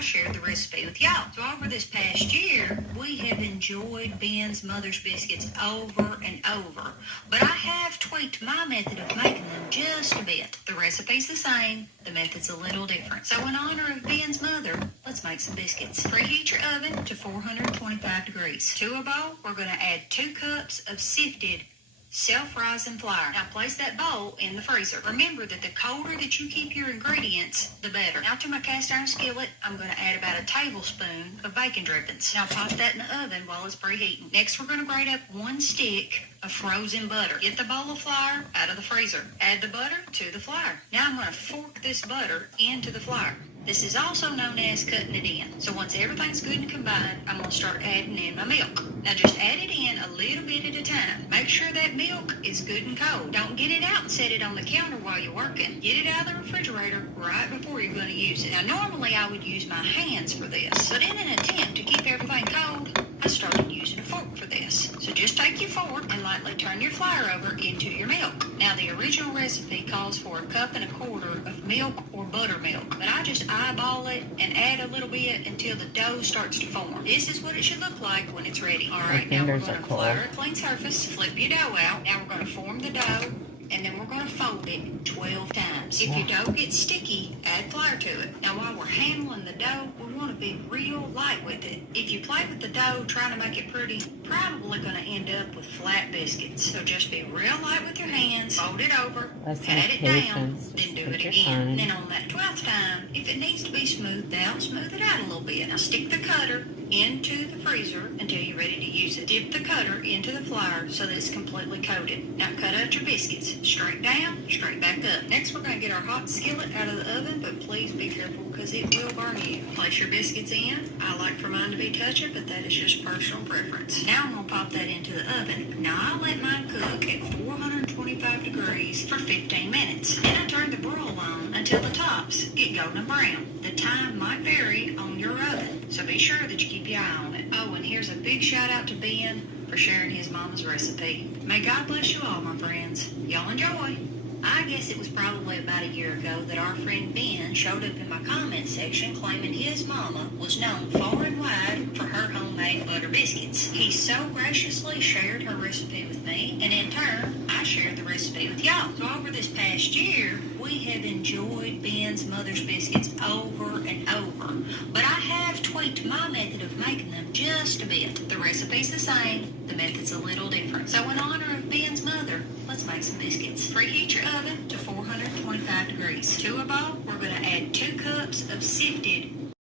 I shared the recipe with y'all. So over this past year, we have enjoyed Ben's Mother's Biscuits over and over. But I have tweaked my method of making them just a bit. The recipe's the same, the method's a little different. So in honor of Ben's mother, let's make some biscuits. Preheat your oven to 425 degrees. To a bowl, we're going to add 2 cups of sifted self-rising flour. Now place that bowl in the freezer. Remember that the colder that you keep your ingredients, the better. Now to my cast iron skillet, I'm going to add about a tablespoon of bacon drippings. Now pop that in the oven while it's preheating. Next we're going to grate up 1 stick of frozen butter. Get the bowl of flour out of the freezer. Add the butter to the flour. Now I'm going to fork this butter into the flour. This is also known as cutting it in. So once everything's good and combined, I'm going to start adding in my milk. Now just add it in a little bit at a time. Make sure that milk is good and cold. Don't get it out and set it on the counter while you're working. Get it out of the refrigerator right before you're going to use it. Now normally I would use my hands for this, but in an attempt to keep everything cold, I started using a fork for this. So just take your fork and lightly turn your flour over into your milk. Now the original recipe calls for 1.25 cups of milk or buttermilk, but I just eyeball it and add a little bit until the dough starts to form. This is what it should look like when it's ready. All right, now we're going to flour a clean surface, flip your dough out. Now we're going to form the dough, and then we're going to fold it 12 times. If your dough gets sticky, add flour to it. Now while we're handling the dough, we want to be real light with it. If you play with the dough trying to make it pretty, probably going to end up with flat biscuits. So just be real light with your hands, fold it over, pat it down, then do it again. Then on that 12th time, if it needs to be smoothed out, smooth it out a little bit. Now stick the cutter into the freezer until you're ready to use it. Dip the cutter into the flour so that it's completely coated. Now cut out your biscuits. Straight down, straight back up. Next we're going to get our hot skillet out of the oven, but please be careful because it will burn you. Place your biscuits in. I like for mine to be touching, but that is just personal preference. Now I'm going to pop that into the oven. Now I let mine cook at 425 degrees for 15 minutes. Then I turn the broil on until the tops get golden brown. The time might vary on your oven, so be sure that you keep your eye on it. Oh, and here's a big shout out to Ben for sharing his mama's recipe. May God bless you all, my friends. Y'all enjoy. I guess it was probably about a year ago that our friend Ben showed up in my comment section claiming his mama was known far and wide for her homemade butter biscuits. He so graciously shared her recipe with me, and in turn, I shared the recipe with y'all. So over this past year, we have enjoyed Ben's Mother's Biscuits over and over, but I have tweaked my method of making them just a bit. The recipe's the same, the method's a little different. So in honor of Ben's mother, let's make some biscuits. Preheat your oven to 425 degrees. To a bowl, we're going to add 2 cups of sifted